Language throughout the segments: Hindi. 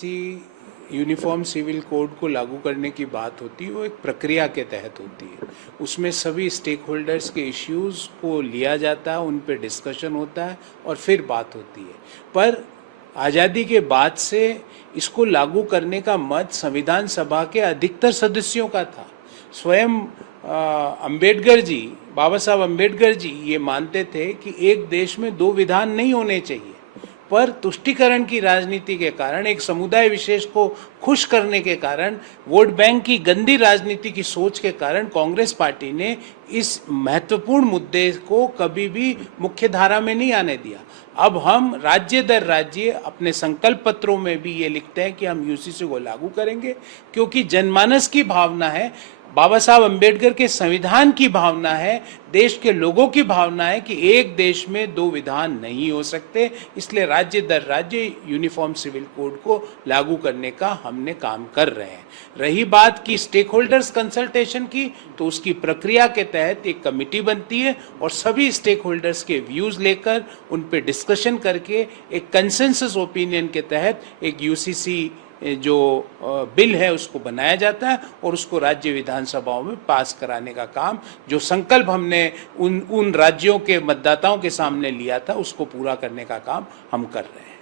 किसी यूनिफॉर्म सिविल कोड को लागू करने की बात होती है वो एक प्रक्रिया के तहत होती है। उसमें सभी स्टेक होल्डर्स के इश्यूज़ को लिया जाता है, उन पे डिस्कशन होता है और फिर बात होती है। पर आज़ादी के बाद से इसको लागू करने का मत संविधान सभा के अधिकतर सदस्यों का था। स्वयं अंबेडकर जी, बाबा साहब अंबेडकर जी ये मानते थे कि एक देश में दो विधान नहीं होने चाहिए, पर तुष्टीकरण की राजनीति के कारण, एक समुदाय विशेष को खुश करने के कारण, वोट बैंक की गंदी राजनीति की सोच के कारण कांग्रेस पार्टी ने इस महत्वपूर्ण मुद्दे को कभी भी मुख्य धारा में नहीं आने दिया। अब हम राज्य दर राज्य अपने संकल्प पत्रों में भी ये लिखते हैं कि हम यूसीसी को लागू करेंगे, क्योंकि जनमानस की भावना है, बाबा साहब अंबेडकर के संविधान की भावना है, देश के लोगों की भावना है कि एक देश में दो विधान नहीं हो सकते। इसलिए राज्य दर राज्य यूनिफॉर्म सिविल कोड को लागू करने का हमने काम कर रहे हैं। रही बात की स्टेक होल्डर्स कंसल्टेशन की, तो उसकी प्रक्रिया के तहत एक कमेटी बनती है और सभी स्टेक होल्डर्स के व्यूज लेकर उन पे डिस्कशन करके एक कंसेंसस ओपिनियन के तहत एक यूसीसी जो बिल है उसको बनाया जाता है और उसको राज्य विधानसभाओं में पास कराने का काम, जो संकल्प हमने उन राज्यों के मतदाताओं के सामने लिया था, उसको पूरा करने का काम हम कर रहे हैं।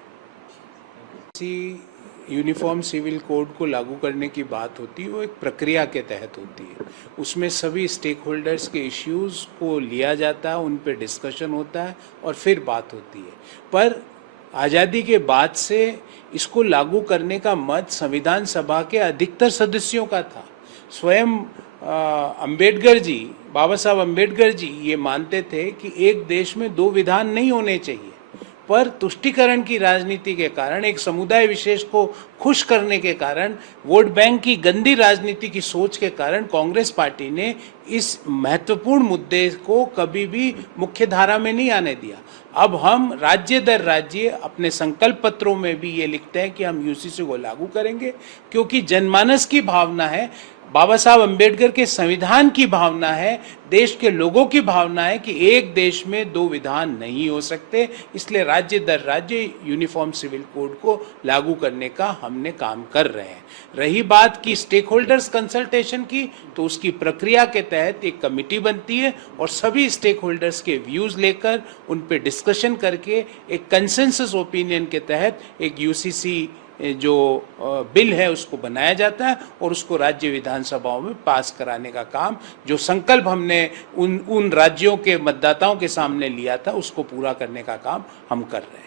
किसी यूनिफॉर्म सिविल कोड को लागू करने की बात होती है वो एक प्रक्रिया के तहत होती है। उसमें सभी स्टेक होल्डर्स के इश्यूज़ को लिया जाता है, उन पे डिस्कशन होता है और फिर बात होती है। पर आज़ादी के बाद से इसको लागू करने का मत संविधान सभा के अधिकतर सदस्यों का था। स्वयं अंबेडकर जी, बाबा साहब अंबेडकर जी ये मानते थे कि एक देश में दो विधान नहीं होने चाहिए, पर तुष्टीकरण की राजनीति के कारण, एक समुदाय विशेष को खुश करने के कारण, वोट बैंक की गंदी राजनीति की सोच के कारण कांग्रेस पार्टी ने इस महत्वपूर्ण मुद्दे को कभी भी मुख्य धारा में नहीं आने दिया। अब हम राज्य दर राज्य अपने संकल्प पत्रों में भी ये लिखते हैं कि हम यूसीसी को लागू करेंगे, क्योंकि जनमानस की भावना है, बाबा साहब अंबेडकर के संविधान की भावना है, देश के लोगों की भावना है कि एक देश में दो विधान नहीं हो सकते। इसलिए राज्य दर राज्य यूनिफॉर्म सिविल कोड को लागू करने का हमने काम कर रहे हैं। रही बात की स्टेक होल्डर्स कंसल्टेशन की, तो उसकी प्रक्रिया के तहत एक कमेटी बनती है और सभी स्टेक होल्डर्स के व्यूज लेकर उन पे डिस्कशन करके एक कंसेंसस ओपिनियन के तहत एक यूसीसी जो बिल है उसको बनाया जाता है और उसको राज्य विधानसभाओं में पास कराने का काम, जो संकल्प हमने उन राज्यों के मतदाताओं के सामने लिया था, उसको पूरा करने का काम हम कर रहे हैं।